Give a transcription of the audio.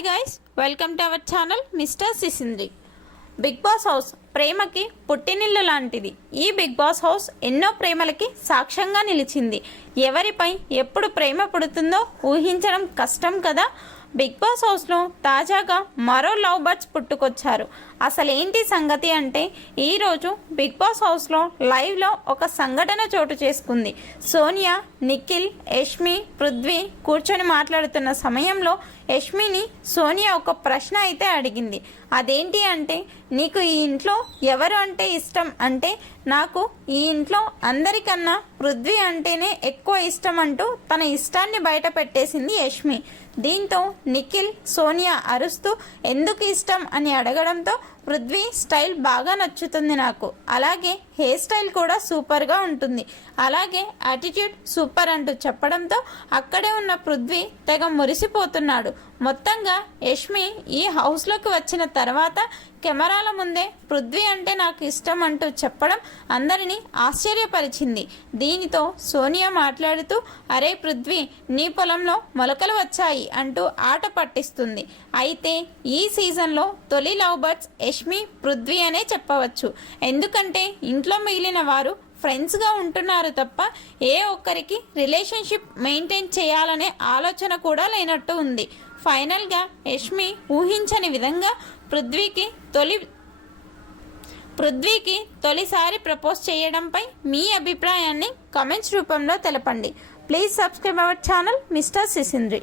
Hi guys, welcome to our channel mister Sisindri. Bigg Boss house ప్రేమకి పుట్టినిల్లు లాంటిది. ఈ బిగ్ బాస్ హౌస్ ఎన్నో ప్రేమలకి సాక్ష్యంగా నిలిచింది. ఎవరిపై ఎప్పుడు ప్రేమ పుడుతుందో ఊహించడం కష్టం కదా. బిగ్ బాస్ హౌస్లో తాజాగా మరో లవ్ బర్డ్స్ పుట్టుకొచ్చారు. అసలు ఏంటి సంగతి అంటే, ఈరోజు బిగ్ బాస్ హౌస్లో లైవ్లో ఒక సంఘటన చోటు చేసుకుంది. సోనియా, నిఖిల్, యష్మి, పృథ్వీ కూర్చొని మాట్లాడుతున్న సమయంలో యష్మిని సోనియా ఒక ప్రశ్న అయితే అడిగింది. అదేంటి అంటే, నీకు ఈ ఇంట్లో ఎవరు అంటే ఇష్టం అంటే, నాకు ఈ ఇంట్లో అందరికన్నా పృథ్వీ అంటేనే ఎక్కువ ఇష్టం అంటూ తన ఇష్టాన్ని బయట పెట్టేసింది యష్మి. దీంతో నిఖిల్, సోనియా అరుస్తూ ఎందుకు ఇష్టం అని అడగడంతో, పృథ్వీ స్టైల్ బాగా నచ్చుతుంది నాకు, అలాగే హెయిర్ స్టైల్ కూడా సూపర్గా ఉంటుంది, అలాగే యాటిట్యూడ్ సూపర్ అంటూ చెప్పడంతో అక్కడే ఉన్న పృథ్వీ తెగ మురిసిపోతున్నాడు. మొత్తంగా యష్మి ఈ హౌస్లోకి వచ్చిన తర్వాత కెమెరాల ముందే పృథ్వీ అంటే నాకు ఇష్టం అంటూ చెప్పడం అందరినీ ఆశ్చర్యపరిచింది. దీనితో సోనియా మాట్లాడుతూ, అరే పృథ్వీ, నీ పొలంలో మొలకలు వచ్చాయి అంటూ ఆట పట్టిస్తుంది. అయితే ఈ సీజన్లో తొలి లవ్ బర్డ్స్ యష్మి, పృథ్వీ అనే చెప్పవచ్చు. ఎందుకంటే ఇంట్లో మిగిలిన వారు ఫ్రెండ్స్గా ఉంటున్నారు తప్ప ఏ ఒక్కరికి రిలేషన్షిప్ మెయింటైన్ చేయాలనే ఆలోచన కూడా లేనట్టు ఉంది. ఫైనల్గా యష్మి ఊహించని విధంగా పృథ్వీకి తొలిసారి ప్రపోజ్ చేయడంపై మీ అభిప్రాయాన్ని కామెంట్స్ రూపంలో తెలపండి. Please subscribe our channel mister సిసింద్రి.